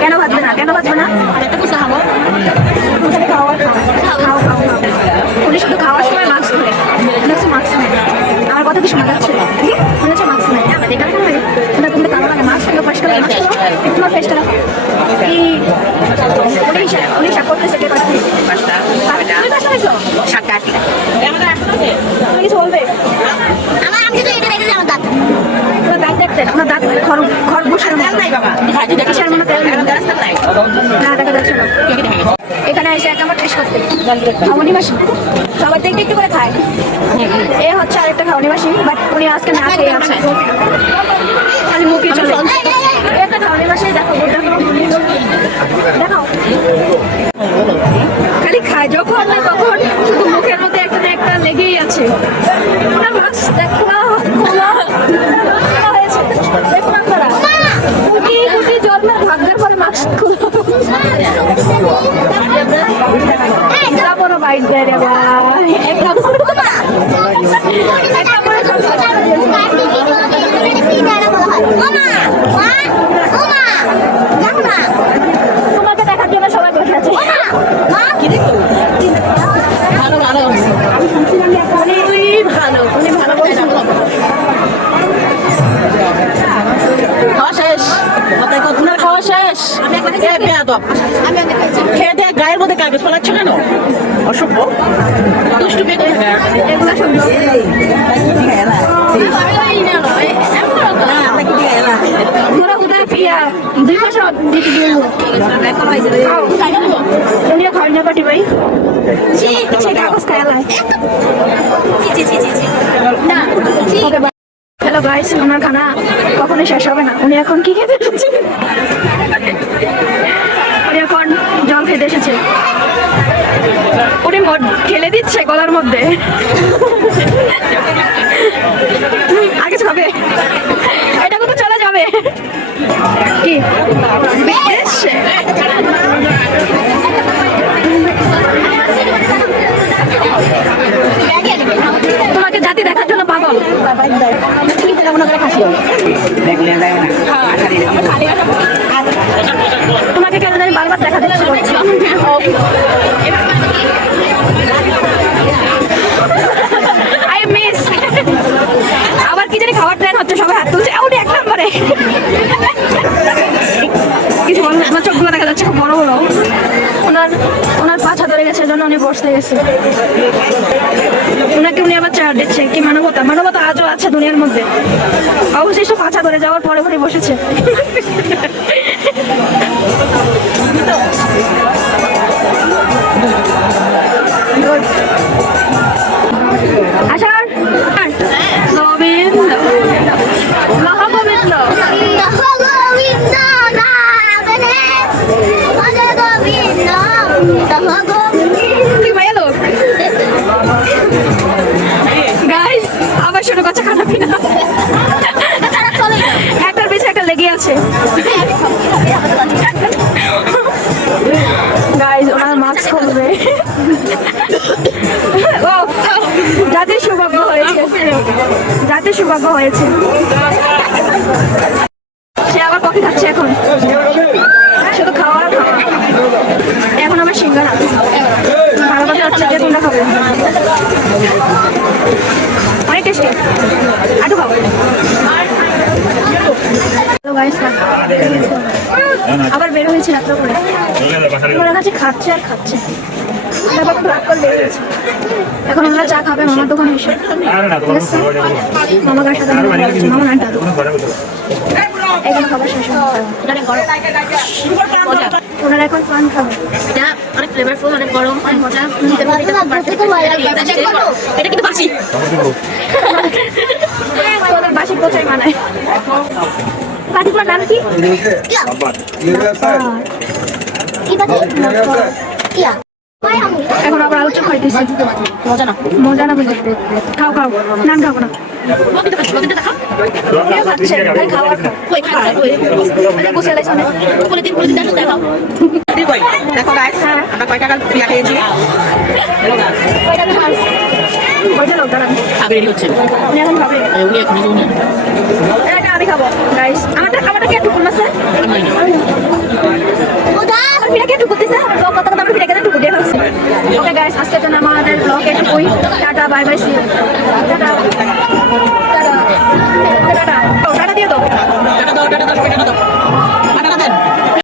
কেন ভাববে না কেন ভাববে না একটা কুসা খাব ফুচকা খাও খাও খাও উনি শুধু খাওয়ার সময় মাস্ক ধরে উনি হচ্ছে মাস্ক নেয় আমার কথা কি শোনা যাচ্ছে হচ্ছে মাস্ক নেয় আমার দেখা কেন লাগে ওটা কিন্তু কালো লাগে মাস্কগুলো পরিষ্কার লাগে মাস্ক তোমার ফেসটা রাখো এই উনি উনি হিসাব করতেছে কে করতেছে পাঁচটা তুমি পাশে সাতটা আটটা আমাদের আটটা আছে তুমি কিছু বলবে আমার আমি তো এটা দেখেছি আমার দাঁত তোমার দাঁত দেখতে আমার দাঁত খর খরগোশের তেল মতো নাই বাবা খাইতে দেখি কিসের মনে তেল নেই? এখন এসে এক আমার টেস্ট করতে। খাওয়ানি মাসি সবাই তো একটু করে খায়? এ হচ্ছে আরেকটা খাওয়ানি মাসি বাট উনি আজকে না খেয়ে আছে। খালি মুখে চলে একটা খাওয়ানি মাসি দেখো দেখো। উনি ভালো উনি ভালো বলছেন খাওয়া শেষ। খাওয়া শেষ এ বেয়াদব খেয়ে দিয়ে গায়ের মধ্যে কাগজ ফেলাচ্ছ কেন? অসভ্য। দুষ্টু মেয়ে কোথাকার এগুলো সব তোরা উদয় ফিয়া দুই বছর দিতে দিয়ে দুনিয়া খাওয়ার না পাটি ভাই খায় হ্যালো খানা কখনোই শেষ হবে না। উনি এখন কি খেতে এসেছে উনি এখন জল খেতে এসেছে। উনি মদ ঢেলে দিচ্ছে গলার মধ্যে। আগে খাবে এটা কিন্তু চলে যাবে? কি? তোমাকে জাতি দেখার জন্য পাগল। তোমাকে কেন জানি বারবার দেখা আই মিস আবার কি জানি খাওয়ার প্ল্যান হচ্ছে, সবাই হাত তুলছে। আউট এক নম্বরে। কিছু আমার চোখগুলো দেখা যাচ্ছে খুব বড় বড়। ওনার ওনার পাছা ধরে গেছে জন্য উনি বসতে গেছে ওনাকে উনি আবার চার দিচ্ছে। কি মানবতা? মানবতা আজও আছে দুনিয়ার মধ্যে। অবশিষ্ট পাছা ধরে যাওয়ার পরে পরে বসেছে। একটার পিছনে একটা লেগে আছে। গাইস ওনার মাস্ক খুলবে। ও, যাদের সৌভাগ্য হয়েছে। যাদের সৌভাগ্য হয়েছে। সে আবার কফি খাচ্ছে এখন। গাইস আবার বের হয়েছে রাত্র করে। ওরা কাছে খাচ্ছে আর খাচ্ছে। তারপর রাগ করে এখন ওরা চা খাবে মামার দোকানে এসে। মামা কার সাথে আমার মামা না দাদু এগুলো খাবার শেষ ওনারা এখন পান খাবে। এটা অনেক ফ্লেভারফুল অনেক গরম অনেক মজা। এটা এটা কিন্তু বাসি। তোদের বাসি মানায়। পার্টিকুলার নাম কি? এখন আবার আলোচনা খাইতেছি। মজা না মজা না খাও খাও। নান খাব না। দেখা কেউ খাচ্ছে তাই খাও আর আগে রেডি হচ্ছেন উনি এখন খাবে আমি খাব আছে ওদা আমার ফিরে কে দিছে আমার কথা কথা আমার ফিরে কে টুকুন দিয়ে ফেলছি ওকে গাইস আজকে জন্য আমাদের blog tata bye bye see tata tata দাও টাটা দাও টাটা দাও